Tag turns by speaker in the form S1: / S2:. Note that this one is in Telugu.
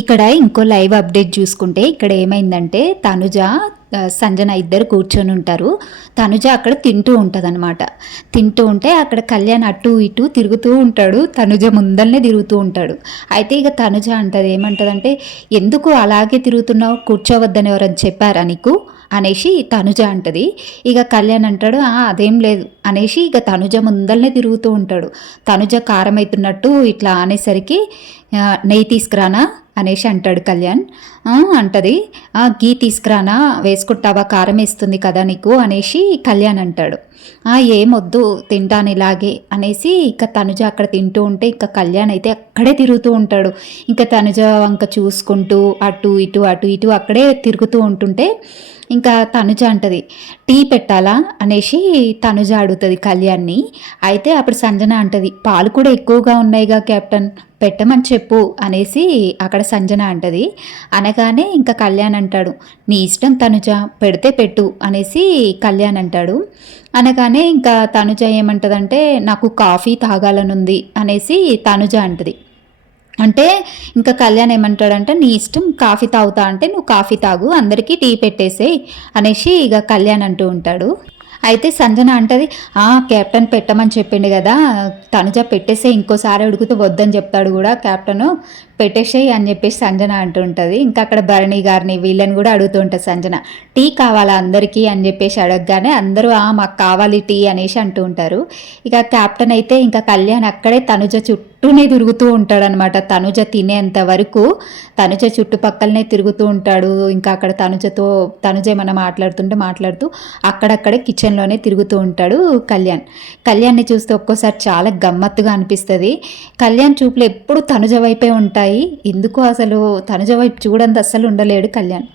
S1: ఇక్కడ ఇంకో లైవ్ అప్డేట్ చూసుకుంటే ఇక్కడ ఏమైందంటే తనుజ సంజన ఇద్దరు కూర్చొని ఉంటారు. తనుజ అక్కడ తింటూ ఉంటుంది అనమాట తింటూ ఉంటే అక్కడ కళ్యాణ్ అటు ఇటు తిరుగుతూ ఉంటాడు. తనుజ ముందల్నే తిరుగుతూ ఉంటాడు. అయితే ఇక తనుజ అంటది ఏమంటదంటే ఎందుకు అలాగే తిరుగుతున్నావు? కూర్చోవద్దని ఎవరని చెప్పారా నీకు? అనేసి తనుజ అంటది. ఇక కళ్యాణ్ అంటాడు అదేం లేదు. అనేసి ఇక తనుజ ముందల్నే తిరుగుతూ ఉంటాడు. తనుజ కారం అవుతున్నట్టు ఇట్లా అనేసరికి నెయ్యి తీసుకురానా? అనేసి అంటాడు కళ్యాణ్. అంటది. "ఆ, గీ తీసుకురానా వేసుకుంటావా కారం వేస్తుంది కదా నీకు అనేసి కళ్యాణ్ అంటాడు. "ఆ, ఏమొద్దు తింటాను ఇలాగే అనేసి ఇంకా తనుజ అక్కడ తింటూ ఉంటే ఇంకా కళ్యాణ్ అయితే అక్కడే తిరుగుతూ ఉంటాడు. ఇంకా తనుజ వంక చూసుకుంటూ అటు ఇటు అటు ఇటు అక్కడే తిరుగుతూ ఉంటుంటే ఇంకా తనుజ అంటది టీ పెట్టాలా? అనేసి తనుజ అడుగుతుంది కళ్యాణ్ని. అయితే అప్పుడు సంజన అంటది పాలు కూడా ఎక్కువగా ఉన్నాయిగా కెప్టెన్. పెట్టమని చెప్పు అనేసి అక్కడ సంజన అంటది. అనగానే ఇంకా కళ్యాణ్ అంటాడు నీ ఇష్టం తనుజ పెడితే పెట్టు అనేసి కళ్యాణ్ అంటాడు. అనగానే ఇంకా తనుజ ఏమంటదంటే నాకు కాఫీ తాగాలనుంది అనేసి తనుజ అంటది. అంటే ఇంకా కళ్యాణ్ ఏమంటాడంటే నీ ఇష్టం కాఫీ తాగుతా అంటే నువ్వు కాఫీ తాగు అందరికీ టీ పెట్టేసేయ్ అనేసి ఇక కళ్యాణ్ అంటూ ఉంటాడు. అయితే సంజన అంటది ఆ కెప్టెన్ పెట్టమని చెప్పిండు కదా తనుజ పెట్టేసే ఇంకోసారి అడుగుతూ వద్దని చెప్తాడు కూడా కెప్టెన్ పెట్టేసేయి అని చెప్పేసి సంజన అంటుంటుంది. ఇంకా అక్కడ భరణి గారిని వీళ్ళని కూడా అడుగుతూ ఉంటుంది సంజన. టీ కావాలా అందరికీ? అని చెప్పేసి అడగగానే అందరూ ఆ మాకు కావాలి టీ అనేసి అంటూ ఉంటారు. ఇక కెప్టెన్ అయితే ఇంకా కళ్యాణ్ అక్కడే తనుజ చుట్టూనే తిరుగుతూ ఉంటాడనమాట తనుజ తినేంత వరకు తనుజ చుట్టుపక్కలనే తిరుగుతూ ఉంటాడు. ఇంకా అక్కడ తనుజతో తనుజ ఏమైనా మాట్లాడుతుంటే మాట్లాడుతూ అక్కడక్కడే కిచెన్లోనే తిరుగుతూ ఉంటాడు కళ్యాణ్. కళ్యాణ్ని చూస్తే ఒక్కోసారి చాలా గమ్మత్తుగా అనిపిస్తుంది. కళ్యాణ్ చూపులు ఎప్పుడు తనుజ వైపే ఉంటాయి. ఎందుకు అసలు తనుజ వైపు చూడంది అస్సలు ఉండలేడు కళ్యాణ్.